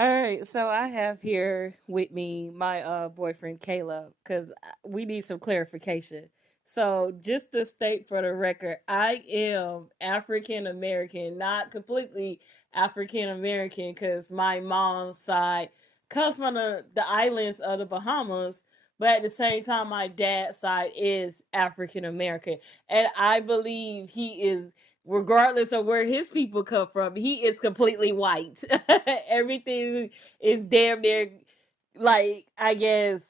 All right, so I have here with me my boyfriend Caleb because we need some clarification. So, just to state for the record, I am African American, not completely African American, because my mom's side comes from the islands of the Bahamas, but at the same time, my dad's side is African American, and I believe he is, regardless of where his people come from, he is completely white. Everything is damn near, like, I guess,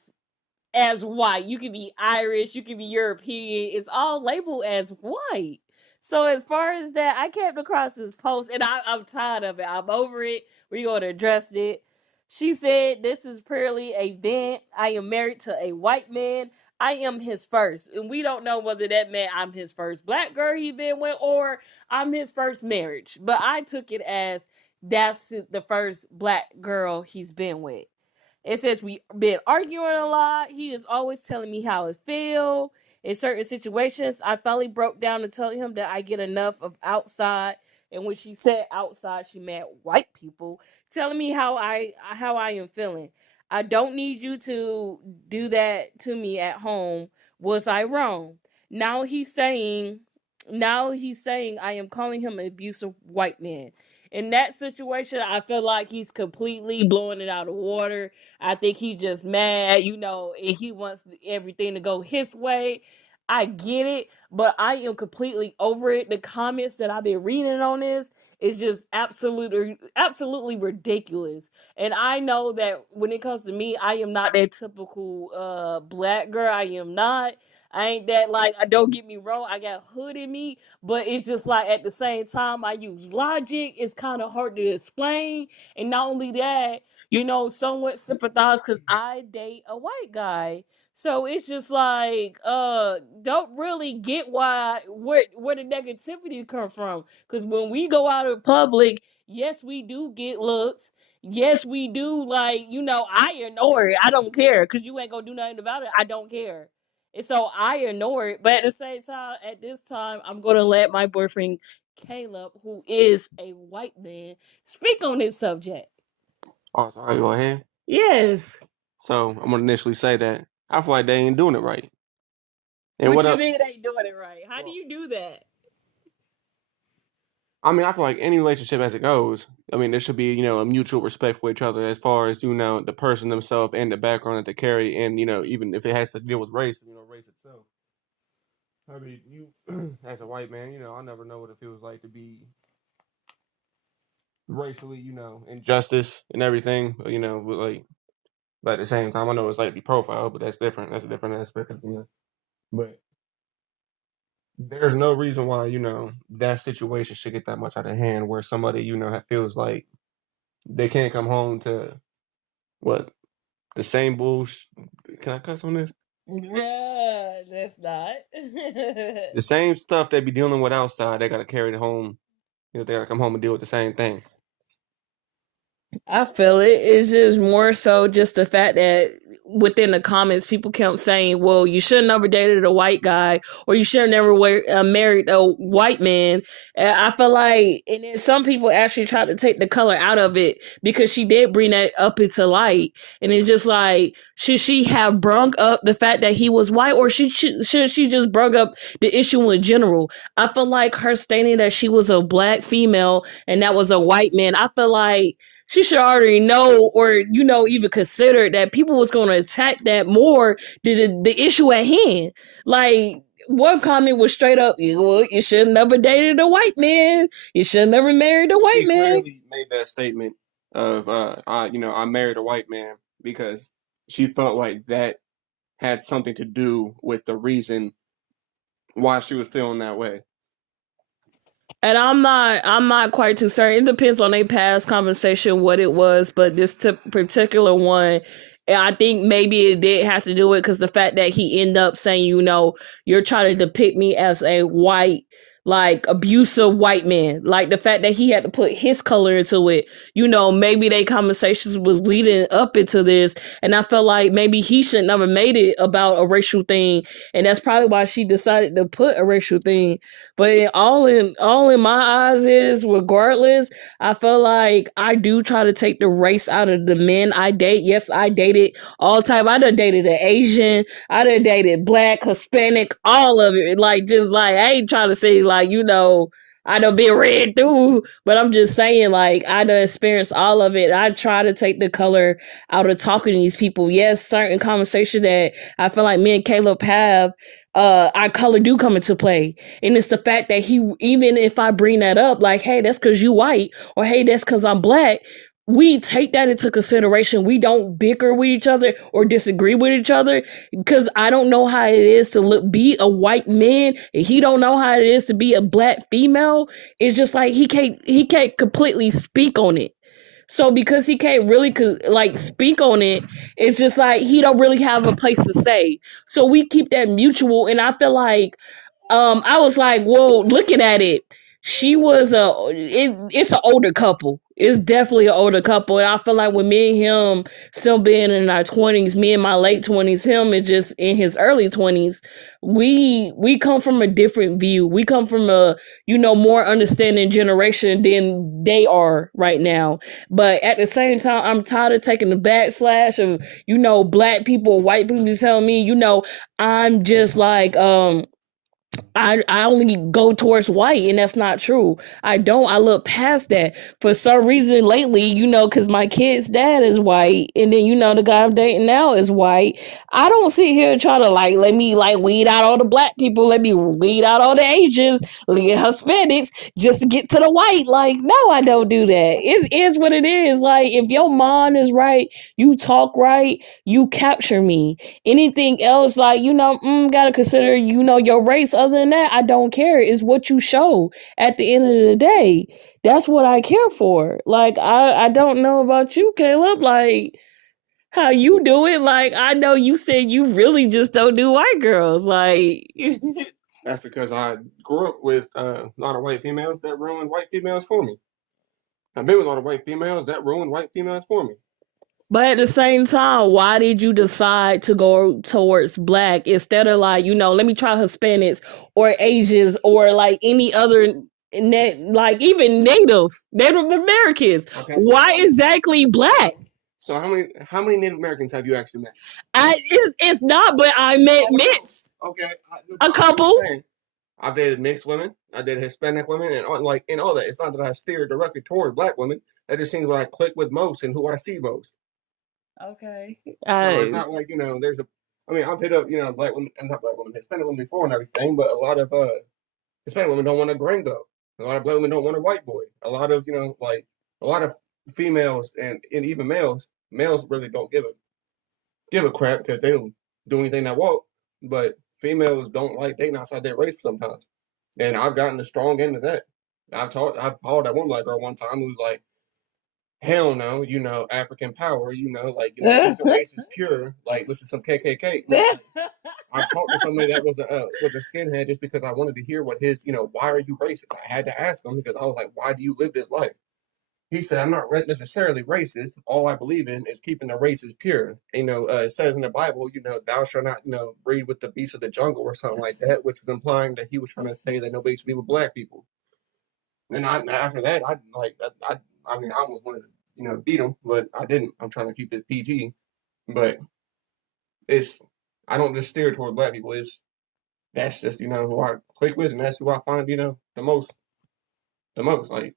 as white. You can be Irish, you can be European. It's all labeled as white. So as far as that, I came across this post and I'm tired of it. I'm over it. We're going to address it. She said, "This is purely a vent. I am married to a white man. I am his first." And we don't know whether that meant I'm his first black girl he been with or I'm his first marriage. But I took it as that's the first black girl he's been with. It says we been arguing a lot. He is always telling me how it feel. In certain situations, I finally broke down and told him that I get enough of outside. And when she said outside, she meant white people telling me how I am feeling. I don't need you to do that to me at home. Was I wrong? Now he's saying, now he's saying I am calling him an abusive white man. In that situation, I feel like he's completely blowing it out of water. I think he's just mad, and he wants everything to go his way. I get it, but I am completely over it. The comments that I've been reading on this is just absolutely ridiculous. And I know that when it comes to me, I am not that typical black girl. I am not. I ain't that, like, I don't get me wrong, I got hood in me, but it's just like at the same time I use logic. It's kind of hard to explain. And not only that, somewhat sympathize because I date a white guy. So it's just like, don't really get where the negativity come from. Because when we go out in public, yes, we do get looks. Yes, we do, like, I ignore it. I don't care. Because you ain't gonna do nothing about it. I don't care. And so I ignore it. But at the same time, at this time, I'm gonna let my boyfriend Caleb, who is a white man, speak on this subject. Oh, sorry, go ahead. Yes. So I'm gonna initially say that I feel like they ain't doing it right. And What what you up? mean they doing it right? How do Well, you do that? I mean, I feel like any relationship as it goes. I mean, there should be a mutual respect for each other as far as the person themselves and the background that they carry, and even if it has to deal with race, race itself. I mean, you as a white man, I never know what it feels like to be racially, injustice and everything. But like, but at the same time, I know it's like to be profiled, but that's different. That's a different aspect of But there's no reason why that situation should get that much out of hand, where somebody feels like they can't come home to what the same bullshit. Can I cuss on this? Yeah, that's not. The same stuff they be dealing with outside, they got to carry it home. They got to come home and deal with the same thing. I feel it. It's just more so just the fact that within the comments, people kept saying, "Well, you should have never dated a white guy, or you should have never married a white man." And I feel like, and then some people actually tried to take the color out of it because she did bring that up into light, and it's just like, should she have brung up the fact that he was white, or should she just brung up the issue in general? I feel like her stating that she was a black female and that was a white man. I feel like she should already know, or even consider that people was going to attack that more than the issue at hand. Like, one comment was straight up, "Well, you should have never dated a white man. You should have never married a white She man." clearly made that statement of I married a white man because she felt like that had something to do with the reason why she was feeling that way. And I'm not quite too certain. It depends on their past conversation what it was, but this particular one, I think maybe it did have to do it because the fact that he ended up saying, "You're trying to depict me as a white, like abusive white man. Like the fact that he had to put his color into it. Maybe they conversations was leading up into this, and I felt like maybe he should never made it about a racial thing, and that's probably why she decided to put a racial thing. But all in my eyes is regardless, I feel like I do try to take the race out of the men I date. Yes, I dated all type. I done dated an Asian, I done dated black, Hispanic, all of it. Like just like I ain't trying to say like I done been read through, but I'm just saying like I done experienced all of it. I try to take the color out of talking to these people. Yes, certain conversation that I feel like me and Caleb have, our color do come into play. And it's the fact that he, even if I bring that up, like, hey, that's because you white, or hey, that's because I'm black, we take that into consideration. We don't bicker with each other or disagree with each other, because I don't know how it is to be a white man, and he don't know how it is to be a black female. It's just like he can't completely speak on it. So because he can't really like speak on it, it's just like he don't really have a place to say. So we keep that mutual, and I feel like I was like, well, looking at it, it's an older couple. It's definitely an older couple. And I feel like with me and him still being in our 20s, me in my late 20s, him is just in his early 20s. We come from a different view. We come from a, more understanding generation than they are right now. But at the same time, I'm tired of taking the backslash of, black people, white people telling me, I'm just like, I only go towards white, and that's not true. I don't. I look past that. For some reason lately, because my kid's dad is white, and then the guy I'm dating now is white. I don't sit here and try to like let me like weed out all the black people, let me weed out all the Asians, the Hispanics, just to get to the white. Like, no, I don't do that. It is what it is. Like, if your mind is right, you talk right, you capture me. Anything else, like, gotta consider, your race. Other than that, I don't care. It's what you show at the end of the day. That's what I care for. Like, I don't know about you, Caleb, like how you do it. Like, I know you said you really just don't do white girls. Like, That's because I grew up with a lot of white females that ruined white females for me. I've been with a lot of white females that ruined white females for me. but at the same time, why did you decide to go towards black instead of like, let me try Hispanics or Asians or like any other like even Native Americans? Okay. Why exactly black? So how many Native Americans have you actually met? It's not, but I met mixed. Okay, A couple. I've dated mixed women. I dated Hispanic women, and like in all that. It's not that I steer directly toward black women. That just seems what I click with most and who I see most. Okay. So it's not like there's a. I mean, I've hit up black women and not black women, Hispanic women before and everything, but a lot of Hispanic women don't want a gringo. A lot of black women don't want a white boy. A lot of like a lot of females and even males really don't give a crap because they don't do anything that walk. But females don't like dating outside their race sometimes, and I've gotten the strong end of that. I've called that one black girl one time who was like, "Hell no, African power, the race is pure, like this is some KKK." I talked to somebody that was a skinhead just because I wanted to hear what his, why are you racist? I had to ask him because I was like, why do you live this life? He said, I'm not necessarily racist. All I believe in is keeping the races pure. It says in the Bible, thou shalt not, breed with the beasts of the jungle or something like that, which was implying that he was trying to say that nobody should be with black people. And after that, I mean, I almost wanted to, beat him, but I didn't. I'm trying to keep it PG. But it's, I don't just steer toward black people. That's just, who I click with, and that's who I find, the most. Like,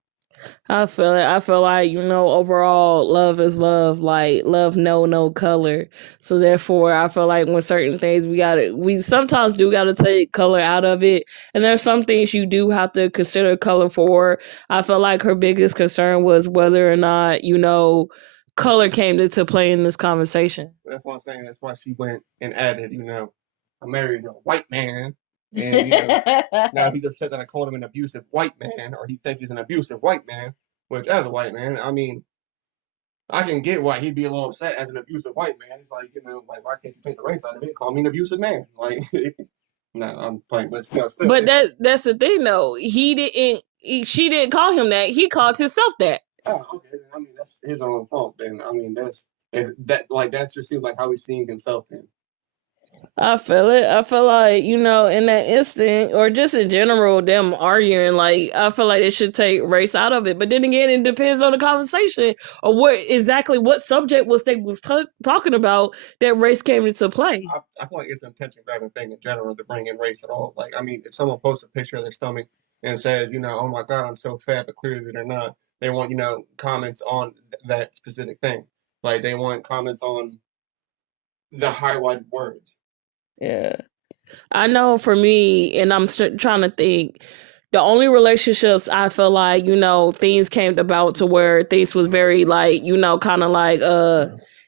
I feel it. I feel like, overall love is love. Like, love no color. So therefore I feel like when certain things we sometimes do gotta take color out of it. And there's some things you do have to consider color for. I feel like her biggest concern was whether or not, color came into play in this conversation. That's what I'm saying. That's why she went and added, I married a white man. And now he's upset that I called him an abusive white man, or he thinks he's an abusive white man. Which, as a white man, I mean, I can get why he'd be a little upset as an abusive white man. It's like, like why can't you take the race out of it? Call me an abusive man, like. No, I'm playing, but still, But it's that's the thing though. She didn't call him that. He called himself that. oh, okay. I mean, that's his own fault. Then I mean, that's if that like that just seems like how he's seeing himself. Then I feel it. I feel like, in that instant or just in general, them arguing, like, I feel like they should take race out of it. But then again, it depends on the conversation or what subject was talking about that race came into play. I feel like it's an attention grabbing thing in general to bring in race at all. Like, I mean, if someone posts a picture of their stomach and says, oh my God, I'm so fat, but clearly they're not, they want, comments on that specific thing. Like, they want comments on the highlighted words. Yeah. I know for me, and I'm trying to think, the only relationships I feel like, things came about to where things was very like, kind of like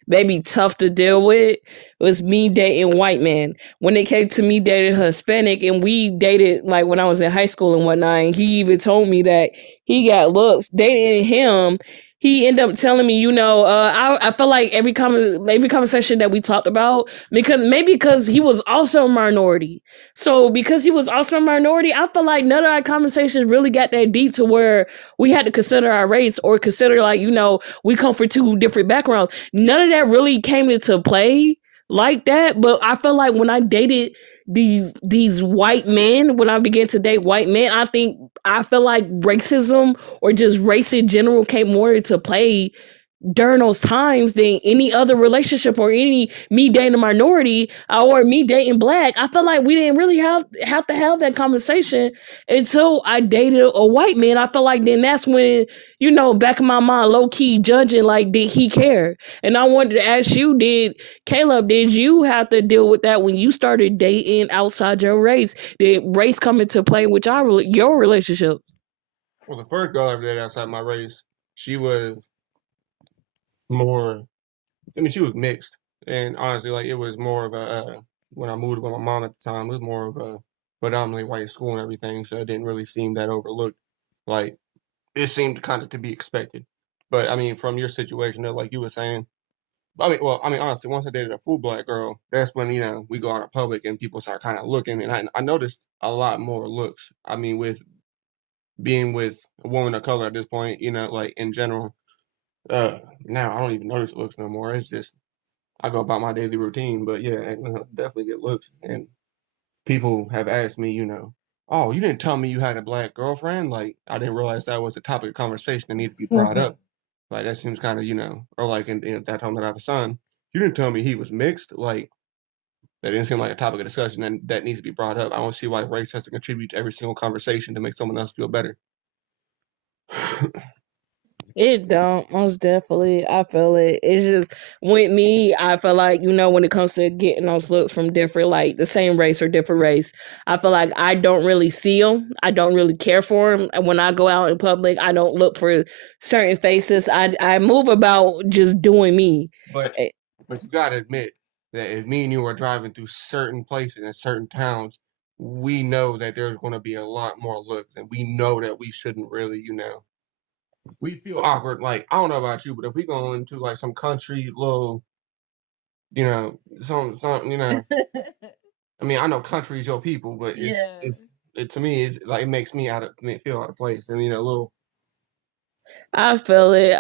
maybe tough to deal with was me dating white men. When it came to me dating Hispanic and we dated like when I was in high school and whatnot, and he even told me that he got looks dating him. He ended up telling me, I feel like every conversation that we talked about, because he was also a minority. So because he was also a minority, I feel like none of our conversations really got that deep to where we had to consider our race or consider like, we come from two different backgrounds. None of that really came into play like that. But I feel like when I dated these white men, when I began to date white men, I feel like racism or just race in general came more into play during those times than any other relationship or any me dating a minority or me dating black. I feel like we didn't really have to have that conversation until I dated a white man. I feel like then that's when, back in my mind, low key judging, like, did he care? And I wanted to ask you, did you have to deal with that when you started dating outside your race? Did race come into play with your relationship? Well, the first girl I ever dated outside my race, she was more. I mean, she was mixed, and honestly, like it was more of a. When I moved with my mom at the time, it was more of a predominantly white school and everything, so it didn't really seem that overlooked. Like it seemed kind of to be expected. But I mean, from your situation, though, like you were saying, honestly, once I dated a full black girl, that's when we go out in public and people start kind of looking, and I noticed a lot more looks. I mean, with being with a woman of color at this point, like in general, now I don't even notice looks no more. It's just I go about my daily routine. But yeah, definitely get looks. And people have asked me, oh, you didn't tell me you had a black girlfriend. Like I didn't realize that was a topic of conversation that needed to be brought up. Like that seems kind of, or like in that time that I have a son, you didn't tell me he was mixed. Like that didn't seem like a topic of discussion and that needs to be brought up. I don't see why race has to contribute to every single conversation to make someone else feel better. It don't, most definitely. I feel it. It's just with me. I feel like when it comes to getting those looks from different, like the same race or different race, I feel like I don't really see them. I don't really care for them. And when I go out in public, I don't look for certain faces. I move about just doing me. But Eh, but you gotta admit that if me and you are driving through certain places and certain towns, we know that there's going to be a lot more looks, and we know that we shouldn't really, we feel awkward. Like I don't know about you, but if we go into like some country little, some, I mean, I know country is your people, but Yeah. to me, it's like it makes me feel out of place, and a little. I feel it.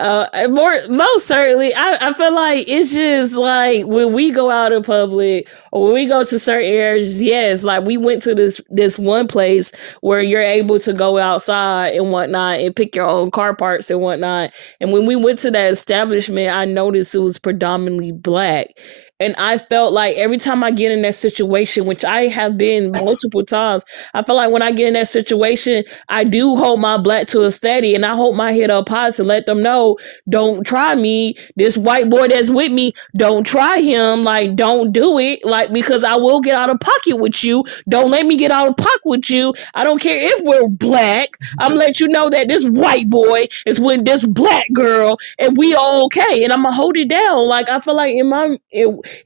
Most certainly. I feel like it's just like when we go out in public or when we go to certain areas. Yes, like we went to this one place where you're able to go outside and whatnot and pick your own car parts and whatnot. And when we went to that establishment, I noticed it was predominantly black. And I felt like every time I get in that situation, which I have been multiple times, I feel like when I get in that situation, I do hold my black to a steady and I hold my head up high to let them know, don't try me. This white boy that's with me, don't try him. Like, don't do it. Like, because I will get out of pocket with you. Don't let me get out of pocket with you. I don't care if we're black. I'm let you know that this white boy is with this black girl and we all okay. And I'm gonna hold it down. Like, I feel like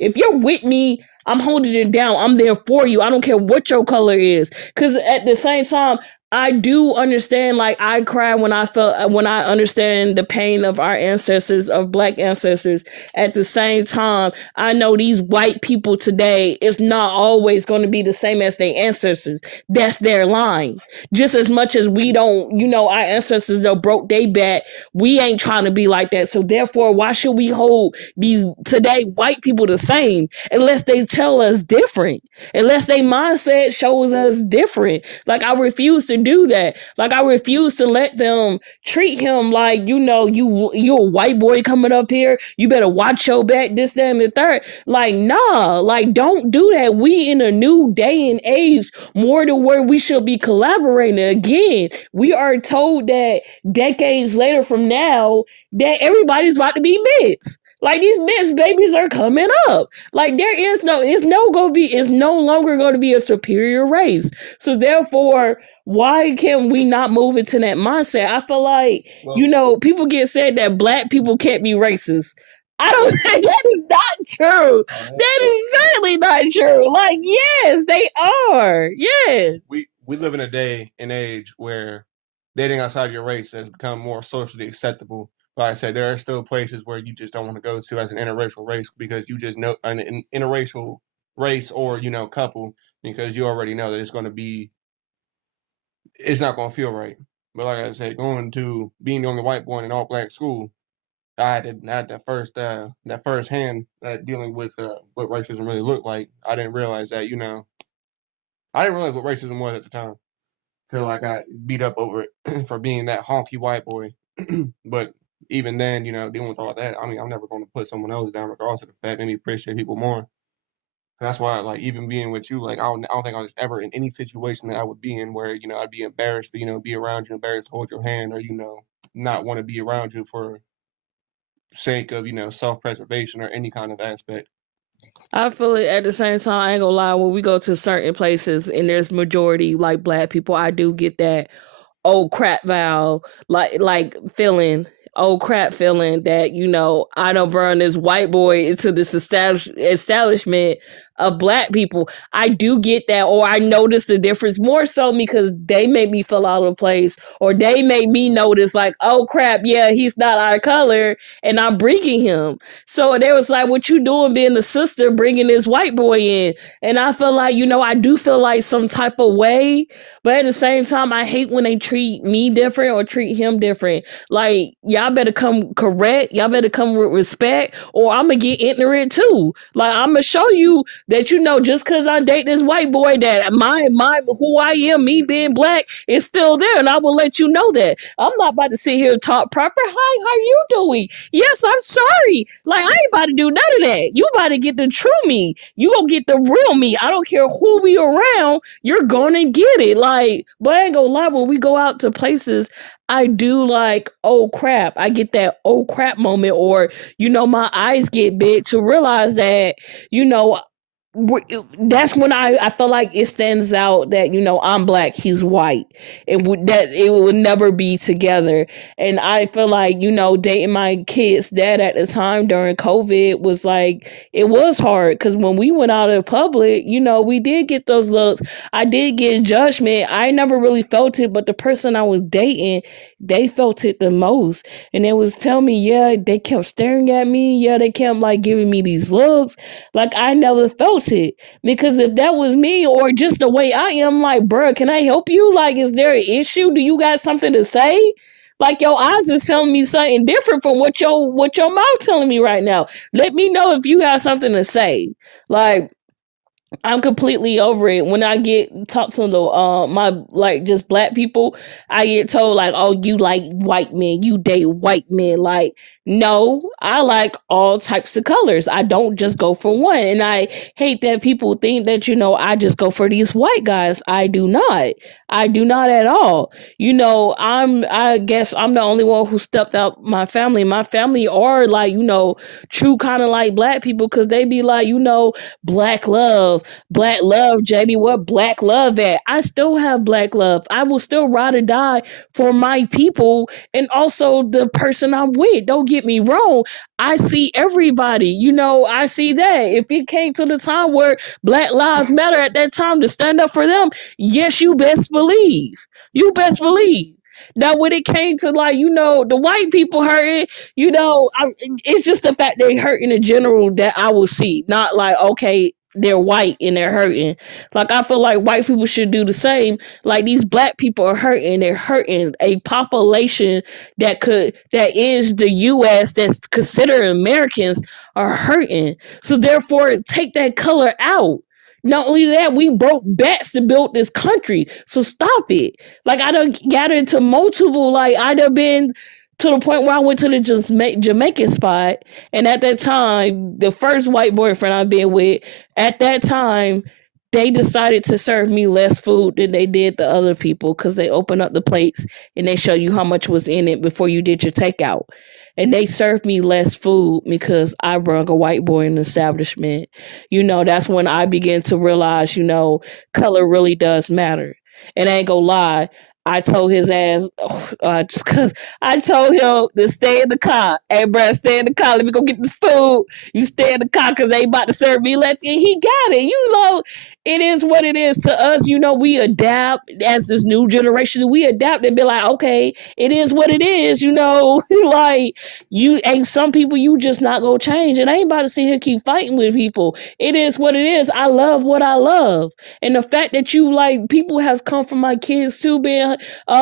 if you're with me, I'm holding it down. I'm there for you. I don't care what your color is. Because at the same time, I do understand. Like I cry when I felt when I understand the pain of our ancestors, of Black ancestors. At the same time, I know these white people today is not always going to be the same as their ancestors. That's their line. Just as much as we don't, our ancestors that broke their back, we ain't trying to be like that. So therefore, why should we hold these today white people the same unless they tell us different? Unless they mindset shows us different. Like I refuse to do that. Like I refuse to let them treat him like, you a white boy coming up here. You better watch your back, this, that, and the third. Like, nah, like don't do that. We in a new day and age more to where we should be collaborating. Again, we are told that decades later from now that everybody's about to be mixed. Like these mixed babies are coming up. Like it's no longer going to be a superior race. So therefore, why can we not move into that mindset? I feel like, people get said that Black people can't be racist. I don't think that is not true. That is certainly not true. Like, yes, they are. Yes. We live in a day and age where dating outside your race has become more socially acceptable. Like I said, there are still places where you just don't want to go to as an interracial race because you just know an interracial race or couple because you already know that it's not going to feel right. But like I said, going to being the only white boy in an all black school, I had that first hand dealing with what racism really looked like. I didn't realize that I didn't realize what racism was at the time till I got beat up over it for being that honky white boy. But even then, dealing with all that, I mean, I'm never going to put someone else down, regardless of the fact. Maybe appreciate people more. That's why, like, even being with you, like, I don't think I was ever in any situation that I would be in where I'd be embarrassed to be around you, embarrassed to hold your hand, or not want to be around you for sake of self preservation or any kind of aspect. I feel it at the same time. I ain't gonna lie. When we go to certain places and there's majority like Black people, I do get that old crap Val like feeling old crap feeling that I don't burn this white boy into this establishment of Black people. I do get that, or I notice the difference more so because they make me feel out of place, or they make me notice like, oh crap, yeah, he's not our color, and I'm bringing him. So they was like, what you doing being the sister bringing this white boy in? And I feel like I do feel like some type of way, but at the same time, I hate when they treat me different or treat him different. Like, y'all better come correct. Y'all better come with respect, or I'm going to get ignorant too. Like, I'm going to show you that, just because I date this white boy, that my who I am, me being Black, is still there. And I will let you know that. I'm not about to sit here and talk proper. Hi, how you doing? Yes, I'm sorry. Like, I ain't about to do none of that. You about to get the true me. You gonna get the real me. I don't care who we around. You're gonna get it. Like, but I ain't gonna lie, when we go out to places, I do like, oh crap. I get that oh crap moment, or, my eyes get big to realize that, you know, that's when I feel like it stands out that I'm Black, he's white. It would never be together. And I feel like dating my kid's dad at the time during COVID was like, it was hard because when we went out in public, we did get those looks. I did get judgment. I never really felt it, but the person I was dating, they felt it the most. And it was telling me, yeah, they kept staring at me. Yeah, they kept like giving me these looks. Like I never felt it. Because if that was me or just the way I am, like, bruh, can I help you? Like, is there an issue? Do you got something to say? Like your eyes is telling me something different from what your mouth telling me right now. Let me know if you got something to say. Like, I'm completely over it. When I get talked to the my like just Black people, I get told like, "Oh, you like white men? You date white men?" Like, no, I like all types of colors. I don't just go for one, and I hate that people think that I just go for these white guys. I do not. I do not at all. I guess I'm the only one who stepped out my family. My family are like true kind of like Black people because they be like Black love. Black love, Jamie. What Black love at? I still have Black love. I will still ride or die for my people and also the person I'm with. Don't get get me wrong. I see everybody. I see that. If it came to the time where Black Lives Matter at that time to stand up for them, yes, you best believe. You best believe. Now, when it came to like the white people hurting, it's just the fact they hurting in general that I will see. Not like okay, they're white and they're hurting. Like I feel like white people should do the same. Like these black people are hurting. They're hurting a population that is the U.S. that's considered Americans are hurting. So therefore, take that color out. Not only that, we broke backs to build this country. So stop it. Like I done got into multiple. Like I done been to the point where I went to the Jamaican spot, and at that time, the first white boyfriend I've been with, at that time, they decided to serve me less food than they did the other people because they open up the plates and they show you how much was in it before you did your takeout. And they served me less food because I brung a white boy in the establishment. That's when I began to realize, color really does matter. And I ain't gonna lie, I told his ass, just because I told him to stay in the car. Hey, bro, stay in the car. Let me go get this food. You stay in the car because they about to serve me. And he got it. It is what it is to us. We adapt as this new generation. We adapt and be like, okay, it is what it is. Like you ain't some people you just not gonna change. And I ain't about to sit here keep fighting with people. It is what it is. I love what I love. And the fact that people has come from my kids too being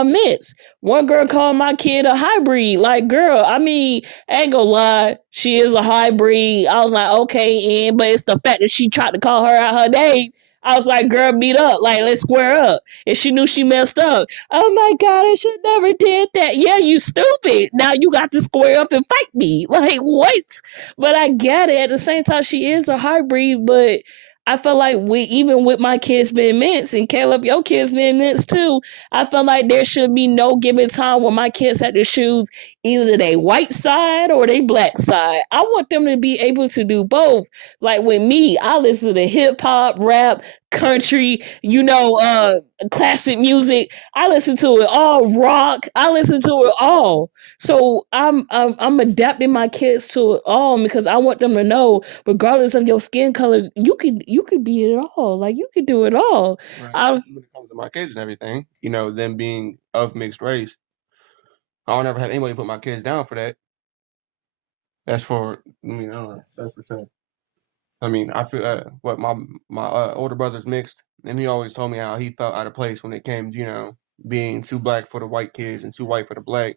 mixed. One girl called my kid a hybrid. Like, girl, I mean, I ain't gonna lie, she is a hybrid. I was like, okay, but it's the fact that she tried to call her out her name. I was like, girl, meet up. Like, let's square up. And she knew she messed up. Oh my God, I should never did that. Yeah, you stupid. Now you got to square up and fight me. Like, what? But I get it. At the same time, she is a hybrid, but I feel like even with my kids being mints and Caleb, your kids being mints too, I feel like there should be no given time where my kids have to choose either they white side or they black side. I want them to be able to do both. Like with me, I listen to hip hop, rap, country, classic music. I listen to it all, rock. I listen to it all. So I'm adapting my kids to it all because I want them to know, regardless of your skin color, you could be it all. Like you could do it all. Right. I When it comes to my kids and everything, them being of mixed race, I don't ever have anybody put my kids down for that. That's for, I mean, I don't know. That's for sure. I mean, I feel what my older brother's mixed, and he always told me how he felt out of place when it came, to, being too black for the white kids and too white for the black,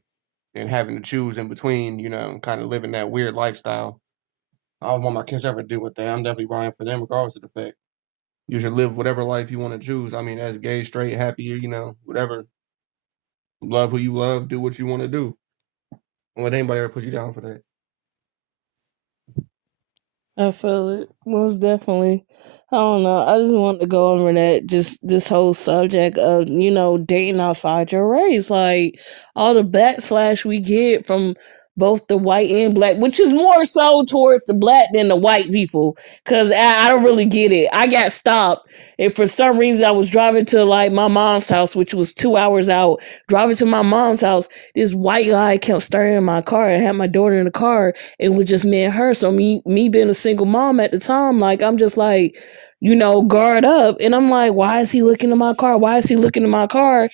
and having to choose in between, kind of living that weird lifestyle. I don't want my kids ever to do with that. I'm definitely buying for them, regardless of the fact. You should live whatever life you want to choose. I mean, as gay, straight, happy, whatever. Love who you love, do what you want to do. Don't let anybody ever put you down for that. I feel it most definitely. I don't know. I just want to go over that just this whole subject of dating outside your race, like all the backslash we get from both the white and black, which is more so towards the black than the white people, because I don't really get it. I got stopped, and for some reason I was driving to like my mom's house, which was 2 hours out. Driving to my mom's house, this white guy kept staring in my car and had my daughter in the car. It was just me and her. So me being a single mom at the time, like I'm just like, guard up. And I'm like, why is he looking in my car? Why is he looking in my car?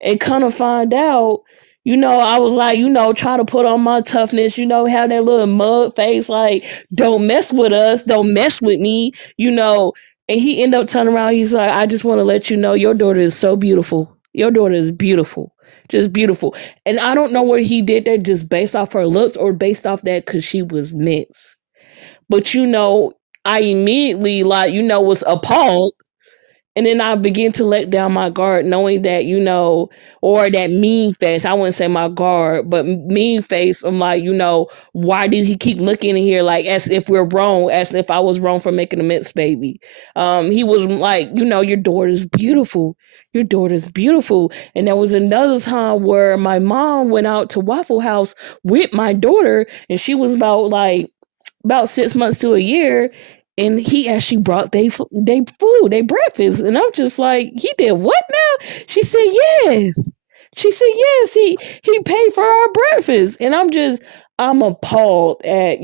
And kind of find out, I was like, trying to put on my toughness, have that little mug face, like, don't mess with us, don't mess with me, And he ended up turning around. He's like, I just want to let you know your daughter is so beautiful. Your daughter is beautiful. Just beautiful. And I don't know where he did that just based off her looks or based off that because she was mixed. But, I immediately, like, was appalled, and then I begin to let down my guard, knowing that, or that mean face. I wouldn't say my guard, but mean face. I'm like, why do he keep looking in here like as if we're wrong, as if I was wrong for making a mixed baby? He was like, your daughter's beautiful. Your daughter's beautiful. And there was another time where my mom went out to Waffle House with my daughter, and she was about 6 months to a year, and he actually brought they food, they breakfast, and I'm just like, he did what now? She said yes. She said yes. He paid for our breakfast, and I'm just, I'm appalled at,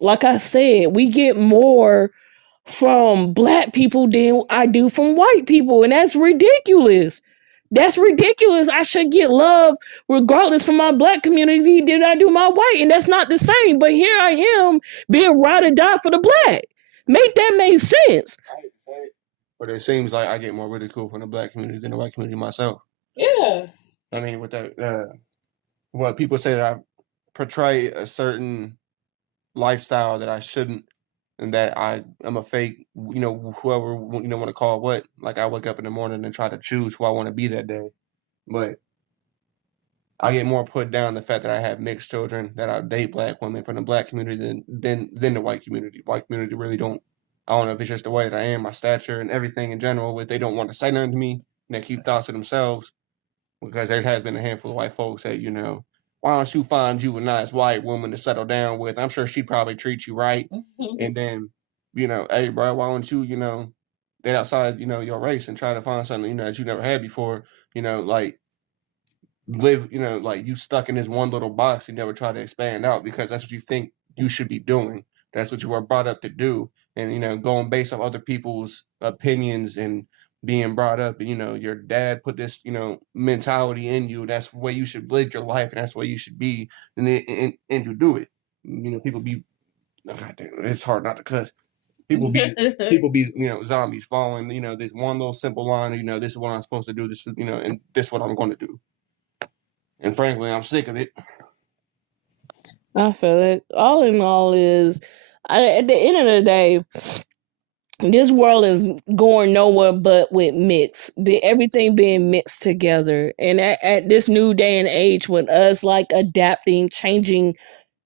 like I said, we get more from black people than I do from white people. And that's ridiculous. That's ridiculous. I should get love regardless from my black community than I do my white. And that's not the same. But here I am being ride or die for the black. Make that make sense. But it seems like I get more ridicule from the black community than the white community myself. Yeah. I mean, with that, what people say that I portray a certain lifestyle that I shouldn't, and that I am a fake, whoever want to call it what. Like I wake up in the morning and try to choose who I want to be that day, but I get more put down the fact that I have mixed children, that I date black women from the black community than the white community. White community really don't. I don't know if it's just the way that I am, my stature, and everything in general. If they don't want to say nothing to me, and they keep thoughts to themselves, because there has been a handful of white folks that why don't you find you a nice white woman to settle down with? I'm sure she'd probably treat you right, and then hey bro, why don't you get outside your race and try to find something that you never had before, like live, like you stuck in this one little box and never try to expand out because that's what you think you should be doing. That's what you were brought up to do. And, going based off other people's opinions and being brought up and, your dad put this, mentality in you. That's the way you should live your life and that's the way you should be. And you do it. People be, oh, God damn, it's hard not to cuss. People be zombies following this one little simple line, this is what I'm supposed to do, this is and this is what I'm going to do. And frankly, I'm sick of it. I feel it. All in all, at the end of the day, this world is going nowhere but with everything being mixed together. And at this new day and age, with us like adapting, changing,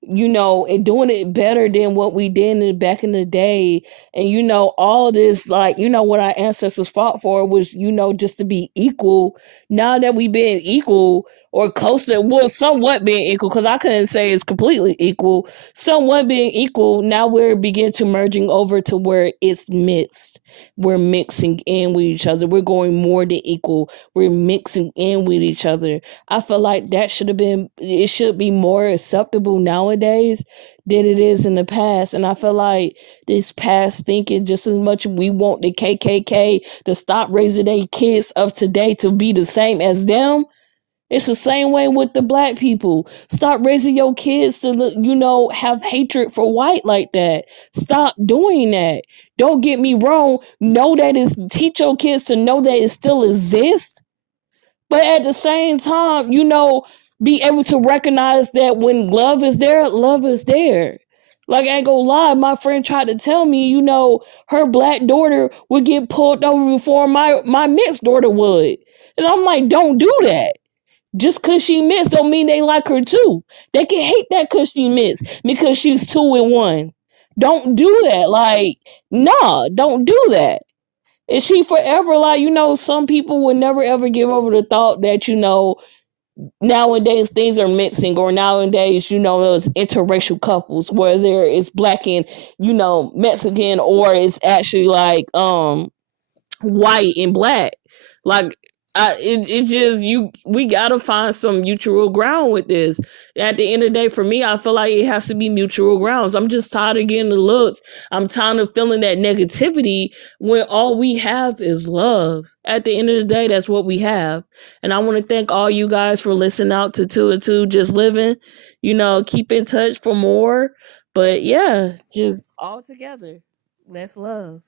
and doing it better than what we did back in the day. And, all this, like, what our ancestors fought for was, just to be equal. Now that we being equal or close to, well, somewhat being equal, because I couldn't say it's completely equal, somewhat being equal, now we're beginning to merging over to where it's mixed. We're mixing in with each other. We're going more than equal. We're mixing in with each other. I feel like it should be more acceptable nowadays than it is in the past. And I feel like this past thinking just as much we want the KKK to stop raising their kids of today to be the same as them. It's the same way with the black people. Stop raising your kids to, have hatred for white like that. Stop doing that. Don't get me wrong. Teach your kids to know that it still exists. But at the same time, be able to recognize that when love is there, love is there. Like, I ain't gonna lie, my friend tried to tell me, her black daughter would get pulled over before my mixed daughter would. And I'm like, don't do that. Just because she mixed don't mean they like her too. They can hate that because she mixed, because she's 2 and 1. Don't do that. Like, nah, don't do that. And she forever, like, some people would never ever give over the thought that, nowadays things are mixing, or nowadays, those interracial couples, whether it's black and, Mexican, or it's actually like white and black. Like, it's just we gotta find some mutual ground with this. At the end of the day, for me, I feel like it has to be mutual grounds. I'm just tired of getting the looks. I'm tired of feeling that negativity when all we have is love. At the end of the day, that's what we have. And I want to thank all you guys for listening out to 2 and 2 Just Living. Keep in touch for more. But yeah, just all together. Let's love.